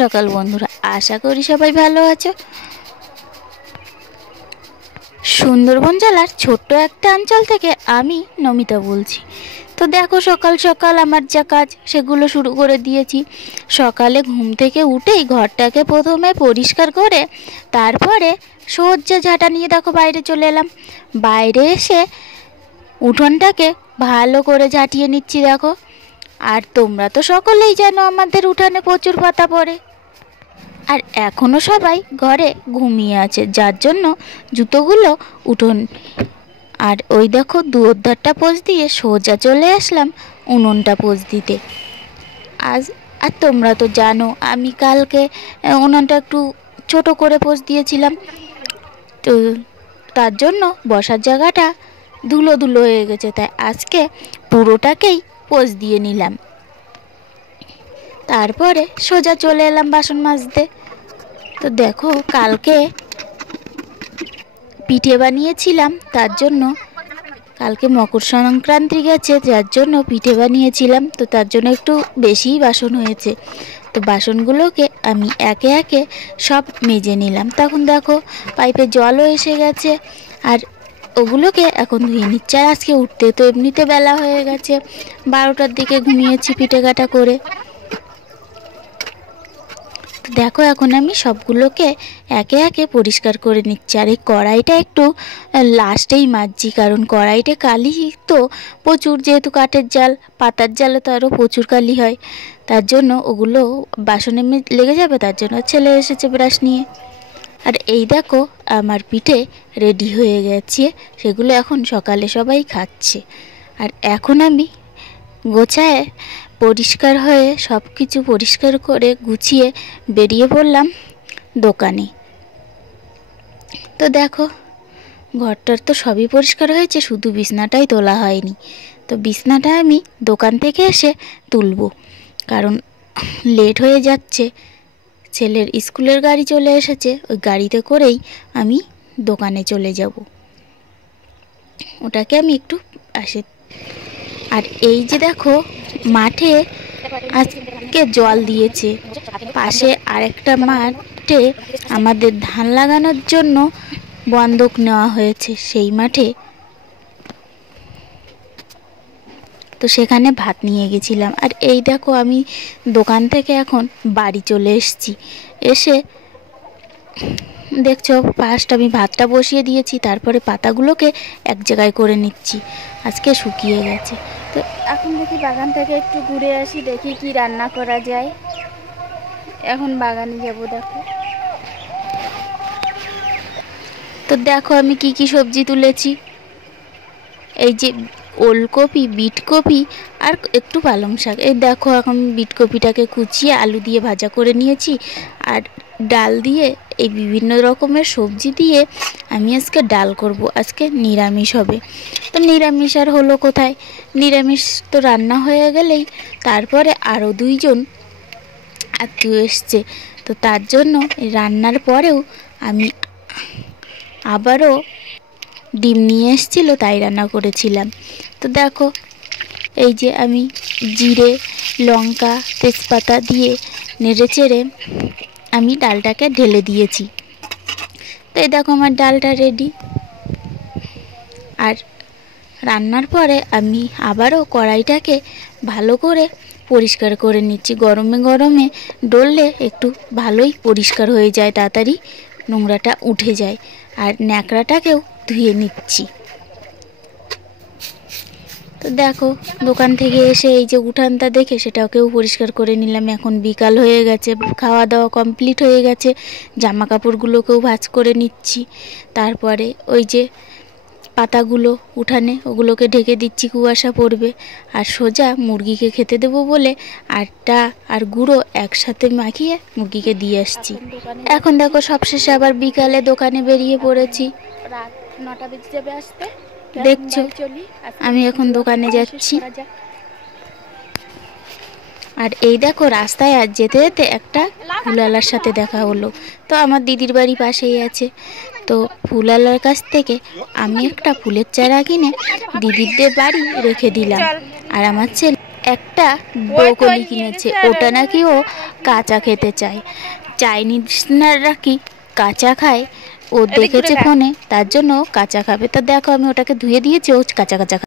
সকাল বন্ধুরা, আশা করি সবাই ভালো আছো। সুন্দরবন জেলার ছোট্ট একটা অঞ্চল থেকে আমি নমিতা বলছি। তো দেখো, সকাল সকাল আমার যা কাজ সেগুলো শুরু করে দিয়েছি। সকালে ঘুম থেকে উঠেই ঘরটাকে প্রথমে পরিষ্কার করে তারপরে সোজা ঝাঁটা নিয়ে দেখো বাইরে চলে এলাম। বাইরে এসে উঠোনটাকে ভালো করে ঝাঁটিয়ে নিচ্ছি দেখো। আর তোমরা তো সকলেই জানো আমাদের উঠানে প্রচুর পাতা পড়ে, আর এখনও সবাই ঘরে ঘুমিয়ে আছে, যার জন্য জুতোগুলো উঠোন। আর ওই দেখো দুয়ারটা পোঁছ দিয়ে সোজা চলে আসলাম উনুনটা পোঁছ দিতে। আর তোমরা তো জানো আমি কালকে উনুনটা একটু ছোট করে পোঁছ দিয়েছিলাম, তো তার জন্য বসার জায়গাটা ধুলো ধুলো হয়ে গেছে, তাই আজকে পুরোটাকেই পোঁছ দিয়ে নিলাম। তারপরে সোজা চলে এলাম বাসন মাজতে। তো দেখো, কালকে পিঠে বানিয়েছিলাম, তার জন্য কালকে মকর সংক্রান্তি গেছে, যার জন্য পিঠে বানিয়েছিলাম, তো তার জন্য একটু বেশিই বাসন হয়েছে। তো বাসনগুলোকে আমি একে একে সব মেজে নিলাম। তখন দেখো পাইপে জলও এসে গেছে, আর ওগুলোকে এখন ধুয়ে নিচ্ছে। আর আজকে উঠতে তো এমনিতে বেলা হয়ে গেছে, 12টার দিকে ঘুমিয়েছি পিঠে কাটা করে। দেখো এখন আমি সবগুলোকে একে একে পরিষ্কার করে নিচ্ছি। আর এই কড়াইটা একটু লাস্টেই মাজছি, কারণ কড়াইটা কালি তো প্রচুর, যেহেতু কাঠের জাল, পাতার জালে তো আরও প্রচুর কালি হয়, তার জন্য ওগুলো বাসনে লেগে যাবে, তার জন্য ছেলে এসেছে ব্রাশ নিয়ে। আর এই দেখো আমার পিঠে রেডি হয়ে গেছে, সেগুলো এখন সকালে সবাই খাচ্ছে। আর এখন আমি গোছায় পরিষ্কার হয়ে সব কিছু পরিষ্কার করে গুছিয়ে বেরিয়ে পড়লাম দোকানে। তো দেখো ঘরটার তো সবই পরিষ্কার হয়েছে, শুধু বিছনাটাই তোলা হয়নি। তো বিছনাটা আমি দোকান থেকে এসে তুলব, কারণ লেট হয়ে যাচ্ছে। ছেলের স্কুলের গাড়ি চলে এসেছে, ওই গাড়িতে করেই আমি দোকানে চলে যাব। ওটাকে আমি একটু আসে। আর এই যে দেখো মাঠে আজকে জল দিয়েছে, পাশে আরেকটা মাঠে আমাদের ধান লাগানোর জন্য বন্ধক নেওয়া হয়েছে সেই মাঠে। তো সেখানে ভাত নিয়ে গেছিলাম। আর এই দেখো আমি দোকান থেকে এখন বাড়ি চলে এসেছি। এসে দেখছো ফার্স্ট আমি ভাতটা বসিয়ে দিয়েছি, তারপরে পাতাগুলোকে এক জায়গায় করে নিচ্ছি, আজকে শুকিয়ে গেছে। তো এখন দেখি বাগান থেকে একটু ঘুরে আসি, দেখি কি রান্না করা যায়। এখন বাগানে যাব। দেখো তো দেখো আমি কি কি সবজি তুলেছি। এই যে ওলকপি, বিটকপি আর একটু পালং শাক। এই দেখো এখন বিটকপিটাকে কুচিয়ে আলু দিয়ে ভাজা করে নিয়েছি, আর ডাল দিয়ে এই বিভিন্ন রকমের সবজি দিয়ে আমি আজকে ডাল করব। আজকে নিরামিষ হবে। তো নিরামিষ আর হলো কোথায়, নিরামিষ তো রান্না হয়ে গেলেই তারপরে আরও 2 জন আত্মীয় এসছে, তো তার জন্য রান্নার পরেও আমি আবারও ডিম নিয়ে এসেছিলো, তাই রান্না করেছিলাম। তো দেখো এই যে আমি জিরে, লঙ্কা, তেজপাতা দিয়ে নেড়ে চেড়ে আমি ডালটাকে ঢেলে দিয়েছি। তো এই দেখো আমার ডালটা রেডি। আর রান্নার পরে আমি আবারও কড়াইটাকে ভালো করে পরিষ্কার করে নিচ্ছি। গরমে গরমে ডললে একটু ভালোই পরিষ্কার হয়ে যায়, তাড়াতাড়ি নোংরাটা উঠে যায়। আর ন্যাকড়াটাকেও ধুয়ে নিচ্ছি। তো দেখো দোকান থেকে এসে এই যে উঠানটা দেখে সেটাকেও পরিষ্কার করে নিলাম। এখন বিকাল হয়ে গেছে, খাওয়া দাওয়া কমপ্লিট হয়ে গেছে, জামা কাপড়গুলোকেও ভাঁজ করে নিচ্ছি। তারপরে ওই যে পাতাগুলো উঠানে, ওগুলোকে ঢেকে দিচ্ছি, কুয়াশা পড়বে। আর সোজা মুরগিকে খেতে দেবো বলে আটা আর গুঁড়ো একসাথে মাখিয়ে মুরগিকে দিয়ে আসছি। এখন দেখো সবশেষে আবার বিকালে দোকানে বেরিয়ে পড়েছি। রাত 9টা বেজে যাবে আসতে। দেখছো আমি এখন দোকানে যাচ্ছি। আর এই দেখো রাস্তায় আজ যেতে যেতে একটা ফুলওয়ালার সাথে দেখা হলো। তো আমার দিদির বাড়ি পাশেই আছে, তো ফুলওয়ালার কাছ থেকে আমি একটা ফুলের চারা কিনে দিদিদের বাড়ি রেখে দিলাম। আর আমার ছেলে একটা ব্রোকলি কিনেছে, ওটা নাকি ও কাঁচা খেতে চায়। চাইনিজরা কি কাঁচা খায়? ও দেখেছে ফোনে, তার জন্য কাঁচা খাবে। তো দেখো আমি ওটাকে ধুয়ে দিয়েছি, ও কাঁচা কাঁচা